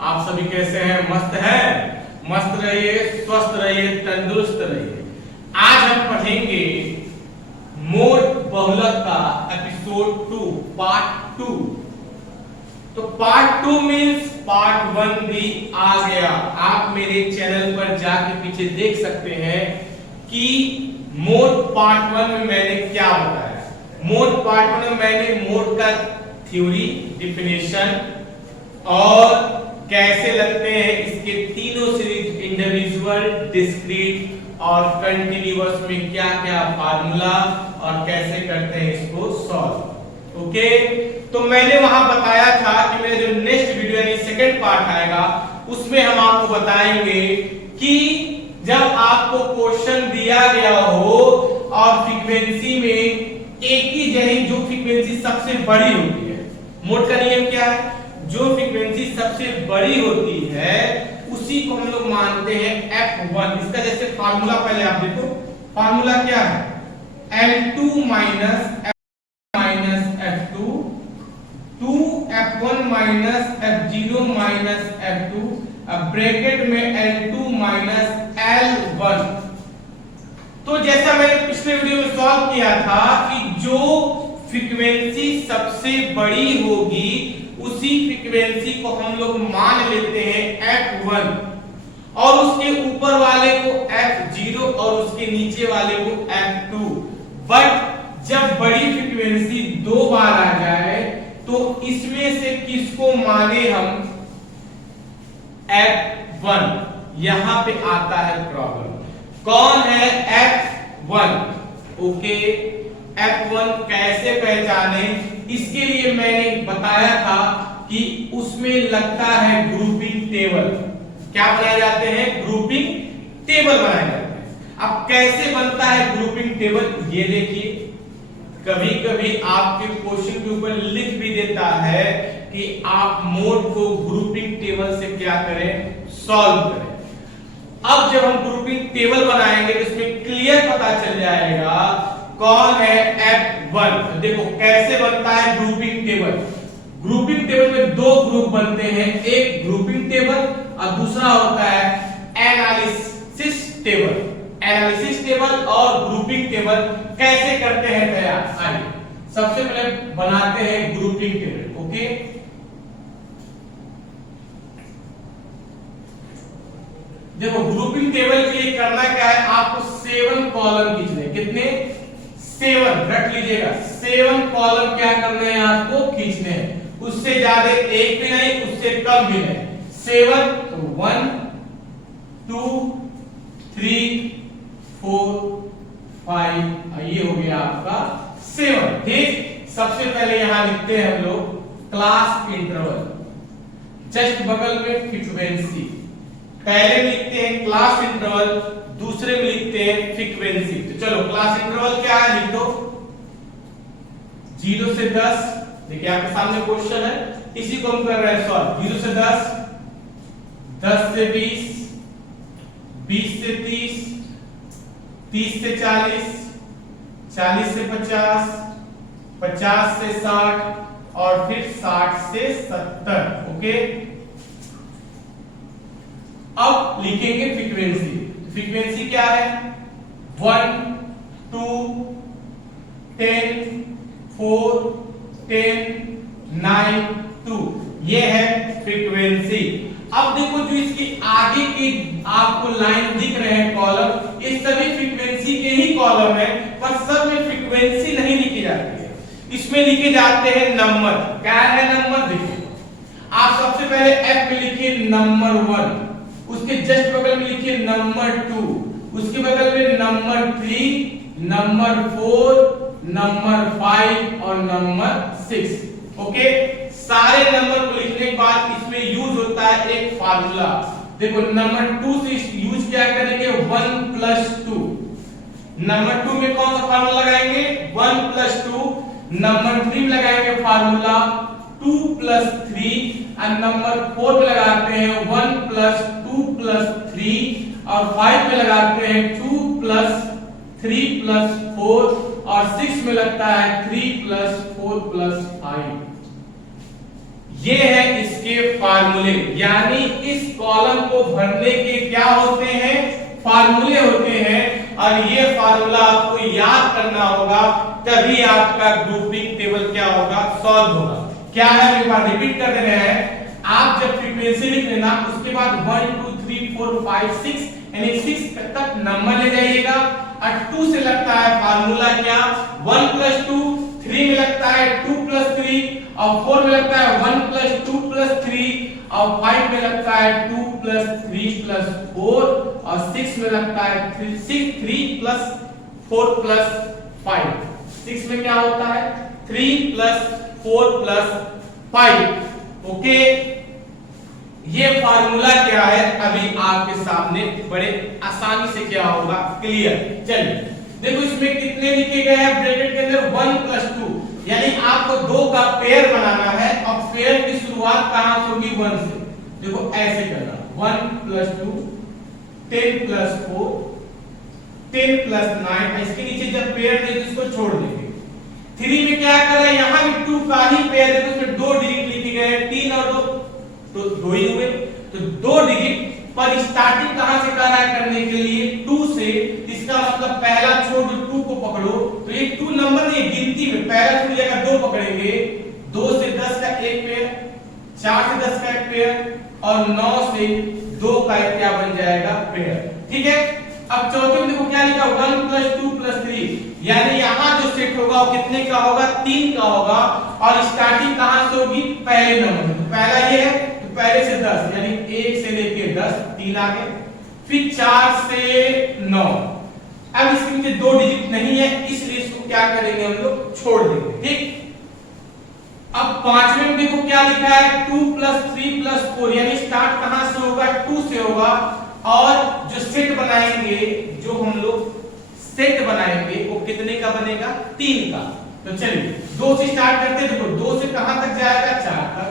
आप सभी कैसे हैं? मस्त हैं? मस्त रहिए, स्वस्थ रहिए, तंदुरुस्त रहिए। आज हम पढ़ेंगे मोड बहुलक का एपिसोड 2 पार्ट 2। तो पार्ट 2 मींस पार्ट 1 भी आ गया। आप मेरे चैनल पर जाके पीछे देख सकते हैं कि मोड पार्ट 1 में मैंने क्या बताया। मोड पार्ट 1 में मैंने मोड का थ्योरी, डिफिनेशन और कैसे लगते हैं इसके तीनों सीरीज, इंडिविजुअल, डिस्क्रीट और कंटीन्यूअस में क्या क्या फार्मूला और कैसे करते हैं इसको सॉल्व। ओके, तो मैंने वहां बताया था कि मेरा जो नेक्स्ट वीडियो यानी सेकंड पार्ट आएगा उसमें हम आपको बताएंगे कि जब आपको क्वेश्चन दिया गया हो और फ्रीक्वेंसी में एक ही जगह जो फ्रीक्वेंसी सबसे बड़ी होती है, मोड का नियम क्या है, जो फ्रीक्वेंसी सबसे बड़ी होती है उसी को हम लोग मानते हैं f1। इसका जैसे फार्मूला पहले आप देखो, फार्मूला क्या है, L2 minus f2 2f1 minus f0 minus f2, अब ब्रैकेट में L2 माइनस L1। तो जैसा मैंने पिछले वीडियो में सॉल्व किया था कि जो फ्रीक्वेंसी सबसे बड़ी होगी उसी फ्रीक्वेंसी को हम लोग मान लेते हैं f1 और उसके ऊपर वाले को f0 और उसके नीचे वाले को f2। बट जब बड़ी फ्रीक्वेंसी दो बार आ जाए तो इसमें से किसको माने हम f1। यहां पे आता है प्रॉब्लम, कौन है f1। ओके, f1 कैसे पहचाने, इसके लिए मैंने बताया था कि उसमें लगता है ग्रुपिंग टेबल। क्या बनाए जाते हैं? ग्रुपिंग टेबल बनाए जाते हैं। अब कैसे बनता है ग्रुपिंग टेबल, ये देखिए, कभी कभी आपके क्वेश्चन के ऊपर लिख भी देता है कि आप मोड को ग्रुपिंग टेबल से क्या करें, सॉल्व करें। अब जब हम ग्रुपिंग टेबल बनाएंगे तो इसमें क्लियर पता चल जाएगा कौन है f1। देखो कैसे बनता है ग्रुपिंग टेबल। ग्रुपिंग टेबल में दो ग्रुप बनते हैं, एक ग्रुपिंग टेबल और दूसरा होता है एनालिसिस टेबल। एनालिसिस टेबल और ग्रुपिंग टेबल कैसे करते हैं तैयार, आइए सबसे पहले बनाते हैं ग्रुपिंग टेबल। ओके, देखो ग्रुपिंग टेबल के लिए करना क्या है, आपको 7 कॉलम खींचने। कितने? 7, रख लीजिएगा, 7 कॉलम क्या करने हैं आपको, खींचने हैं। उससे ज्यादा एक भी नहीं, उससे कम भी नहीं। 7 तो 1 2 3 4 5, ये हो गया आपका 7। ठीक, सबसे पहले यहां लिखते हैं हम लोग क्लास इंटरवल, जस्ट बगल में फ्रीक्वेंसी। पहले लिखते हैं क्लास इंटरवल, दूसरे में लिखते हैं फ्रीक्वेंसी। तो चलो क्लास इंटरवल क्या है, लिख दो 0 से 10। देखिए आपके सामने क्वेश्चन है, इसी को हम कर रहे हैं सॉल्व। 0 से 10, 10 से 20, 20 से 30, 30 से 40, 40 से 50, 50 से 60 और फिर 60 से 70। ओके, अब लिखेंगे फ्रीक्वेंसी। फ्रीक्वेंसी क्या है, 1 2 10 4 10 9 2, ये है फ्रीक्वेंसी। अब देखो जो इसके आगे के आपको लाइन दिख रहे हैं कॉलम, ये सभी फ्रीक्वेंसी के ही कॉलम है, पर सब में फ्रीक्वेंसी नहीं लिखी जाती है, इसमें लिखे जाते हैं नंबर। क्या है नंबर, देखिए आप सबसे पहले f में लिखिए नंबर 1, उसके जस्ट बगल में लिखिए नंबर 2, उसके बगल में नंबर 3, नंबर 4, नंबर 5 और नंबर 6। ओके, सारे नंबर को लिखने के बाद इसमें यूज होता है एक फार्मूला। देखो नंबर 2 से यूज क्या करेंगे, 1 प्लस 2। नंबर 2 में कौन सा फार्मूला लगाएंगे, 1 प्लस 2। नंबर 3 में लगाएंगे फार्मूला 2 प्लस 3 और नंबर 4 में लगाते हैं 1 प्लस 2 प्लस 3 और 5 में लगाते हैं 2 प्लस 3 प्लस 4 और 6 में लगता है 3 प्लस 4 प्लस 5। ये है इसके फार्मूले, यानी इस कॉलम को भरने के क्या होते हैं, फार्मूले होते हैं। और ये फार्मूला आपको याद करना होगा, तभी आपका ग्रुपिंग टेबल क्या होगा, सॉल्व होगा। क्या है, एक बार रिपीट कर दे रहे हैं। आप जब फ्रीक्वेंसी लिख लेना, उसके बाद 1 2 3 4 5 6 यानी 6 तक नंबर ले जाइएगा। और 2 से लगता है फार्मूला क्या, 1 प्लस 2, 3 में लगता है 2 प्लस 3 और 4 में लगता है 1 प्लस 2 प्लस 3 और 5 में लगता है 2 प्लस 3 प्लस 4 और 6 में लगता है 3 प्लस 4 प्लस 5। 6 में क्या होता है, 3 प्लस 4 प्लस 5। ओके, ये फार्मूला क्या है, अभी आपके सामने बड़े आसानी से क्या होगा, क्लियर। चलिए देखो, इसमें कितने लिखे गए हैं ब्रैकेट के अंदर, 1 प्लस 2, यानी आपको 2 का पेयर बनाना है। और पेयर की शुरुआत कहां से होगी, 1 से। देखो ऐसे करना, 1 प्लस 2 10 प्लस 4 10 प्लस 9। इसके नीचे जब पेयर दे तो इसको छोड़ देंगे। 3 में क्या करें, यहां भी 2 का ही पेयर है, उसमें 2 डिजिट लिखे गए, 3 और 2 तो 2 ही हुए। तो 2 डिजिट पर स्टार्टिंग कहां से कर रहा है करने के लिए, 2 से। इसका मतलब पहला छोड़ 2 को पकड़ो, तो ये 2 नंबर नहीं, गिनती में पहला छोड़ जाएगा, 2 पकड़ेंगे, 2 से 10 का एक पेयर, 4 से 10 का एक पेयर और 9 से 2 का एक क्या बन जाएगा, पेयर। ठीक है। अब चौथे में देखो क्या लिखा, 1 प्लस 2 प्लस 3, यानी यहां जो सेट होगा वो कितने का होगा, 3 का होगा। और स्टार्टिंग कहां से होगी, पहले नंबर में। तो पहला ये है, तो पहले से 10 यानी 1 से लेके 10 3 आ गए, फिर 4 से 9। अब इसके नीचे 2 डिजिट नहीं है, इसलिए इसको क्या करेंगे, हम लोग छोड़ देंगे। ठीक। अब 5वें में देखो क्या लिखा है, 2 प्लस 3 प्लस 4, यानी स्टार्ट कहां से होगा, 2 से होगा। और जो सेट बनाएंगे, जो हम लोग सेट बनाएंगे वो कितने का बनेगा, 3 का। तो चलिए 2 से स्टार्ट करते हैं। देखो 2 से कहां तक जाएगा, 4 तक,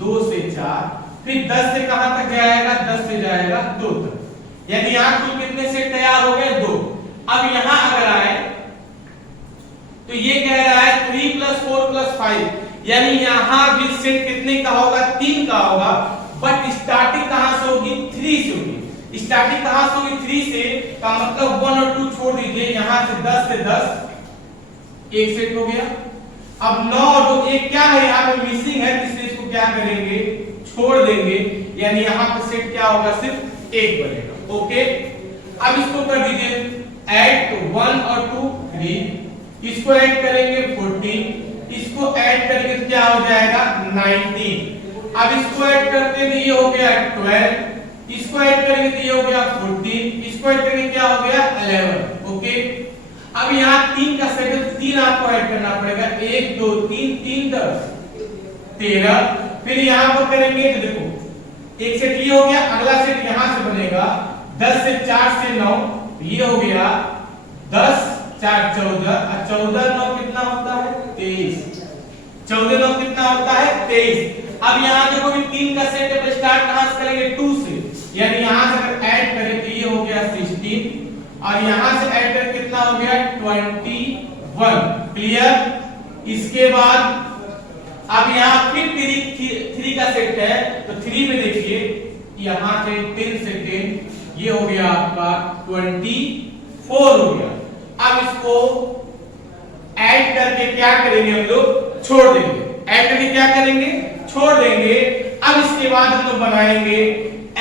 2 से 4, फिर 10 से कहां तक जाएगा, 10 से जाएगा 2 तक, यानी यहां कुल कितने सेट तैयार हो गए, 2। अब यहां अगर आए तो ये कह रहा है 3 प्लस 4 प्लस 5, यानी यहां भी सेट कितने का होगा, 3 का होगा। बट स्टार्टिंग कहां से होगी, 3 से होगी। स्टार्टिंग कहां से होगी, 3 से, का मतलब 1 और 2 छोड़ दीजिए, यहां से 10 से 10 एक सेट हो गया। अब 9 और 2 एक क्या है, यहां पे मिसिंग है, इसलिए इसको क्या करेंगे, छोड़ देंगे, यानी यहां पे सेट क्या होगा, सिर्फ 1 बनेगा। ओके। अब इसको कर दीजिए ऐड, 1 और 2 3, इसको ऐड करेंगे 14, इसको ऐड करेंगे तो क्या हो जाएगा, 19। अब इसको ऐड करते हैं, ये हो गया 12, इसको ऐड करेंगे तो ये हो गया 14, इसको ऐड करेंगे क्या हो गया 11। ओके। अब यहाँ 3 का सेट है, 3 आपको ऐड करना पड़ेगा, 1 2 3 3 10 13। फिर यहाँ पर करेंगे तो देखो एक सेट ये हो गया, अगला सेट यहाँ से बनेगा 10 से 4 से 9, ये हो गया 10 4 14 और 14 9 कितना होता है, 23। 14 9 कितना होता है, 23। अब यहाँ देखो भी 3 का सेट है, स्टार्ट कहां से करेंगे, 2 से, यानी यहां से अगर ऐड करें तो ये हो गया 16 और यहां से ऐड कर कितना हो गया, 21। क्लियर। इसके बाद अब यहाँ फिर 3 का सेट है, तो 3 में देखिए यहां से 10 से 10, ये हो गया आपका 24 हो गया। अब इसको ऐड करके क्या करेंगे, हम लोग छोड़ देंगे। ऐड करके क्या करेंगे, छोड़ देंगे। अब इसके बाद हम लोग बनाएंगे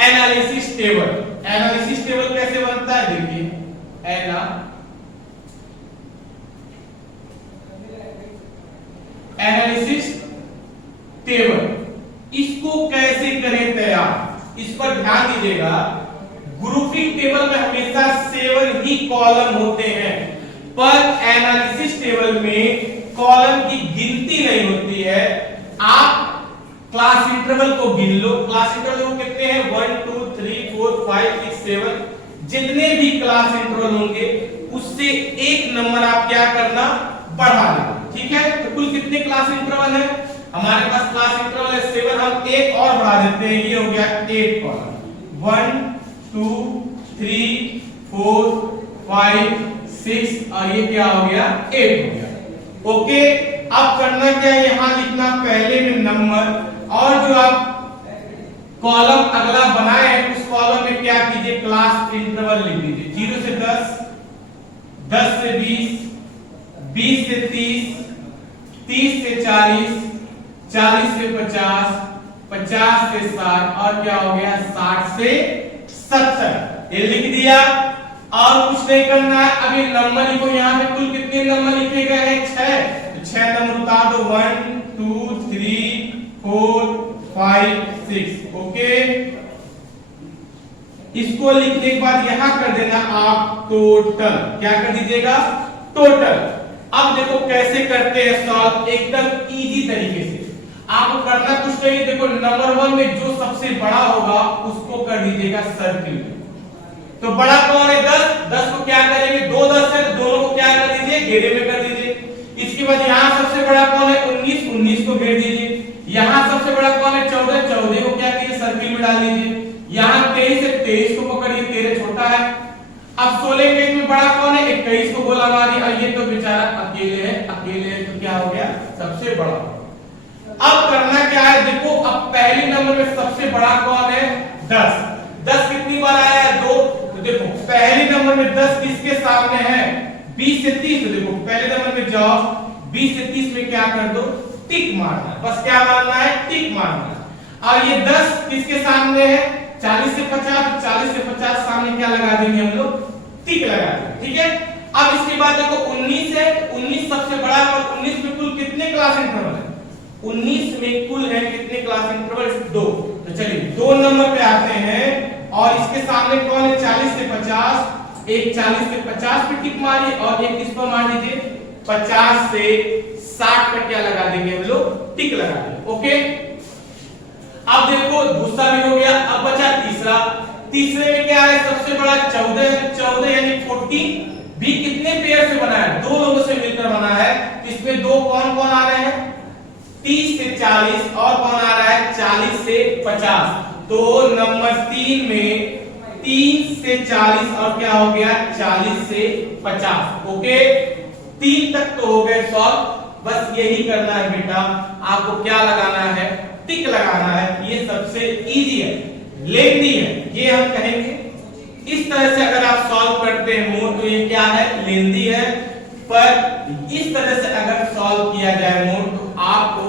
एनालिसिस टेबल। एनालिसिस टेबल कैसे बनता है, देखिए एनालिसिस टेबल, इसको कैसे करें तैयार, इस पर ध्यान दीजिएगा। ग्रुपिंग टेबल में हमेशा 7 ही कॉलम होते हैं, पर एनालिसिस टेबल में कॉलम की गिनती नहीं होती है। आप क्लास इंटरवल को गिन लो, क्लास इंटरवल को कितने हैं, 1 2 3 4 5 6 7, जितने भी क्लास इंटरवल होंगे उससे एक नंबर आप क्या करना, बढ़ा देना। ठीक है। तो कुल कितने क्लास इंटरवल है, हमारे पास क्लास इंटरवल है 7, हम एक और बढ़ा देते हैं, ये हो गया 8 कॉलम, 1 2 3 4 5 6 और ये क्या हो गया 8 हो गया। ओके, अब करना क्या है, यहां लिखना पहले में नंबर और जो आप कॉलम अगला बनाए उस कॉलम में क्या कीजिए, क्लास इंटरवल लिख दीजिए। 0 से 10, 10 से 20, 20 से 30, 30 से 40, 40 से 50, 50 से 60 और क्या हो गया 60 से 70। ये लिख दिया और कुछ नहीं करना है। अभी नंबर लिखो, यहाँ पे कुल कितने नंबर लिखे गए हैं 6, तो 6 नंबर उतार दो 1 2 3 4 5 6। ओके, इसको लिखने के बाद यहां कर देना आप टोटल, क्या कर दीजिएगा टोटल। अब देखो कैसे करते हैं सॉल्व, एकदम इजी तरीके से। आपको करना कुछ नहीं, देखो नंबर 1 में जो सबसे बड़ा होगा उसको कर दीजिएगा सर्किल। तो बड़ा कौन है 10, 10 को क्या करेंगे 2 10 है तो दोनों को क्या कर दीजिए घेरे में कर दीजिए। इसके बाद यहाँ सबसे बड़ा कौन है 19, 19 को घेर दीजिए। यहाँ सबसे बड़ा कौन है 14, 14 को क्या कीजिए सर्किल में डाल दीजिए। यहाँ 23 है 23 को पकड़िए, 13 छोटा है। अब 16 के में बड़ा कौन है 21 को गोला मारी और ये तो बेचारा अकेले है, अकेले है तो क्या हो गया सबसे बड़ा। अब करना क्या है, देखो अब पहले नंबर में सबसे बड़ा कौन है 10, 10 कितनी बार आया है 2, तो देखो पहले नंबर में 10 किसके सामने है 20 से 30, तो देखो पहले नंबर में जाओ 20 से 30 में क्या कर दो टिक मारना, बस क्या मारना है टिक मारना। और ये 10 किसके सामने है 40 से 50, 40 से 50 सामने क्या लगा देंगे हम लोग टिक लगा देंगे, ठीक है। अब इसके बाद देखो 19 है, 19 सबसे बड़ा है और 19 में कुल कितने क्लास इंटरवल है 19 में कुल है कितने क्लास इंटरवल 2। तो चलिए 2 नंबर पे आते हैं और इसके सामने कौन है 40 से 50, एक 40 से 50 पे टिक मारिए और एक किस पर मार दीजिए 50 से 60 पर क्या लगा देंगे हम लोग टिक लगा देंगे। ओके, अब देखो दूसरा भी हो गया। अब बचा तीसरा, तीसरे में क्या है सबसे बड़ा 14 है, 14 यानी 40 भी कितने पेयर से बना है 2 लोगों से मिलकर बना है। इसमें 2 कौन कौन आ रहे हैं 30 से 40 और कौन आ रहा है 40 से 50। तो नंबर 3 में 3 से 40 और क्या हो गया 40 से 50। ओके, 3 तक तो हो गए सॉल्व। बस यही करना है बेटा, आपको क्या लगाना है टिक लगाना है। ये सबसे इजी है, लेंदी है, ये हम कहेंगे। इस तरह से अगर आप सॉल्व करते हैं मोड तो ये क्या है लेंदी है, पर इस तरह से अगर सॉल्व किया जाए मोड तो आपको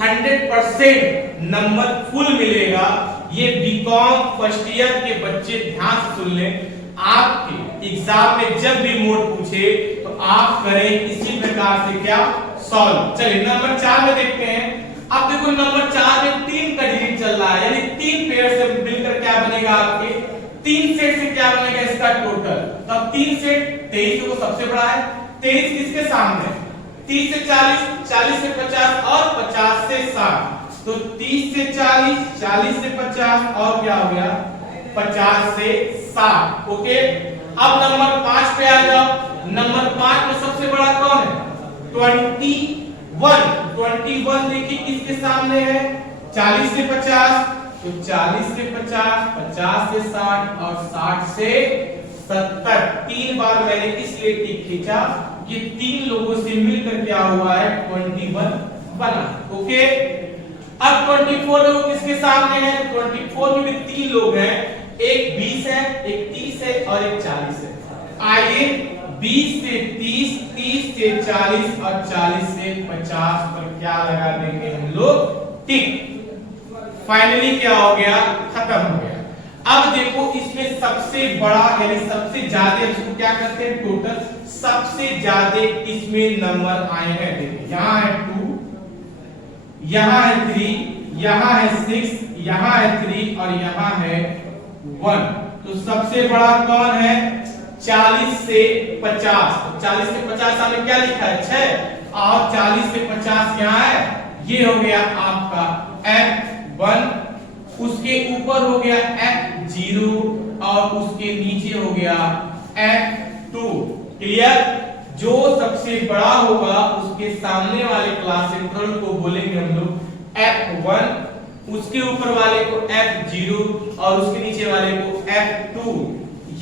100% नंबर फुल मिलेगा। ये बीकॉम फर्स्ट ईयर के बच्चे ध्यान से सुन लें, आपके एग्जाम में जब भी मोड पूछे तो आप करें इसी प्रकार से क्या सॉल्व। चलिए नंबर 4 में देखते हैं। अब देखो नंबर 4 में 3 का डिजिट चल रहा है, यानी 3 पेयर से मिलकर क्या बनेगा आपके 3 सेट से क्या बनेगा इसका टोटल। तब 3 सेट 23 तो सबसे बड़ा है, 23 किसके सामने 30 से 40, 40 से 50 और 50 से 60। तो 30 से 40, 40 से 50 और क्या हो गया 50 से 60। ओके, अब नंबर 5 पे आ जाओ। नंबर 5 में सबसे बड़ा कौन है 21, 21 देखिए किसके सामने है 40 से 50, तो 40 से 50, 50 से 60 और 60 से 70। 3 बार मैंने इसलिए टिक खींचा कि 3 लोगों से मिलकर क्या हुआ है 21 बना। ओके, अब 24 लोग किसके सामने है 24 में भी 3 लोग हैं, एक 20 है, एक 30 है और एक 40 है। आइए 20 से 30, 30 से 40 और 40 से 50 पर क्या लगा देंगे हम लोग टिक। फाइनली क्या हो गया खत्म हो गया। अब देखो इसमें सबसे बड़ा यानी सबसे ज्यादा इसको क्या करते हैं टोटल सबसे ज्यादा इसमें नंबर आए हैं। देखिए यहाँ है 2, यहाँ है 3, यहाँ है 6, यहाँ है 3 और यहाँ है 1। तो सबसे बड़ा कौन है 40 से 50। 40 से 50 सामने क्या लिखा है 6 और 40 से 50 यहाँ है, ये हो गया आपका F1, उसके ऊपर हो गया F0 और उसके नीचे हो गया F2। क्लियर, जो सबसे बड़ा होगा उसके सामने वाले क्लास इंटरवल को बोलेंगे हम लोग F1, उसके ऊपर वाले को F0 और उसके नीचे वाले को F2।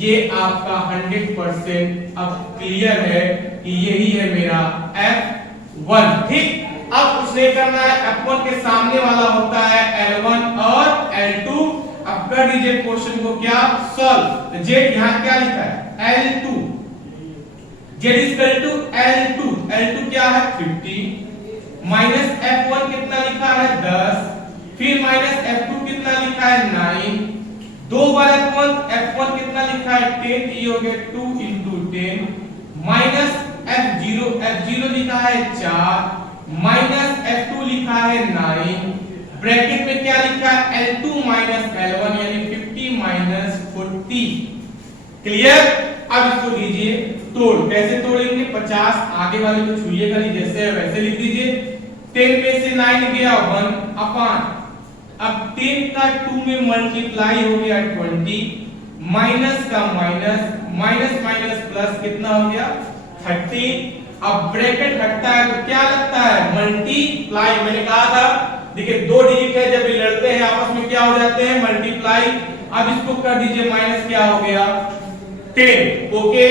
ये आपका 100% अब क्लियर है कि यही है मेरा F1। ठीक, अब कुछ नहीं करना है, F1 के सामने वाला होता है L1 और L2। अब कर दीजिए क्वेश्चन को क्या सॉल्व। तो z यहां क्या लिखा है L2, z is equal to L2, L2 क्या है 50 माइनस F1 कितना लिखा है 10, फिर माइनस F2 कितना लिखा है 9, दो बार F1 कितना लिखा है 10, ये हो गया 2 into 10 माइनस F0 लिखा है 4 माइनस F2 लिखा है 9, ब्रैकेट में क्या लिखा है L2 माइनस L1 यानी 50 माइनस 40। क्लियर। अब इसको लीजिए तोड़, कैसे तोड़ेंगे 50 आगे वाले को छूइएगा नहीं, जैसे है वैसे लिख दीजिए। 10 में से 9 गया 1 अपॉन, अब 10 का 2 में मल्टीप्लाई हो गया 20 माइनस का माइनस माइनस माइनस प्लस कितना हो गया 30। अब ब्रैकेट हटता है तो क्या लगता है मल्टीप्लाई। मैंने कहा था देखिए दो डिजिट है जब ये लड़ते हैं आपस में क्या हो जाते हैं मल्टीप्लाई। अब इसको कर दीजिए माइनस क्या हो गया 10। ओके,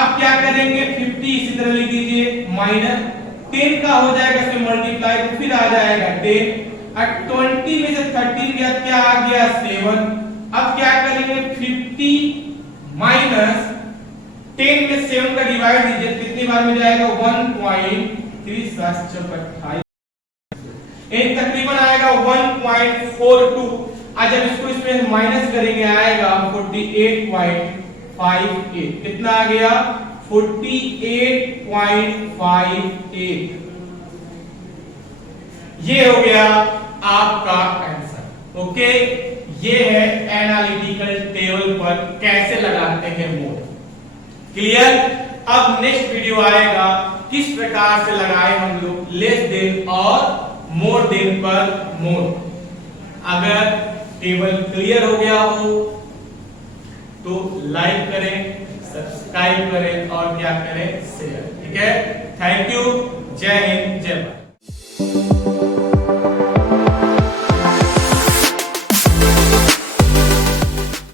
अब क्या करेंगे 50 इसी तरह लिख दीजिए माइनस 10 का हो जाएगा इससे मल्टीप्लाई तो फिर आ जाएगा 10। अब 20 में से 13 गया क्या आ गया 7। अब क्या करेंगे 50 माइनस 10 में 7 का डिवाइड दीजिए कितनी बार में जाएगा 1.3728 एक तकरीबन आएगा 1.42। आज जब इसको इसमें माइनस करेंगे आएगा 48.58 कितना आ गया 48.58। ये हो गया आपका आंसर। ओके, ये है एनालिटिकल टेबल पर कैसे लगाते हैं मोड। क्लियर। अब नेक्स्ट वीडियो आएगा किस प्रकार से लगाए हम लोग लेस देन और मोर देन पर मोड। अगर टेबल क्लियर हो गया हो तो लाइक करें, सब्सक्राइब करें और क्या करें शेयर। ठीक है, थैंक यू, जय हिंद, जय भारत।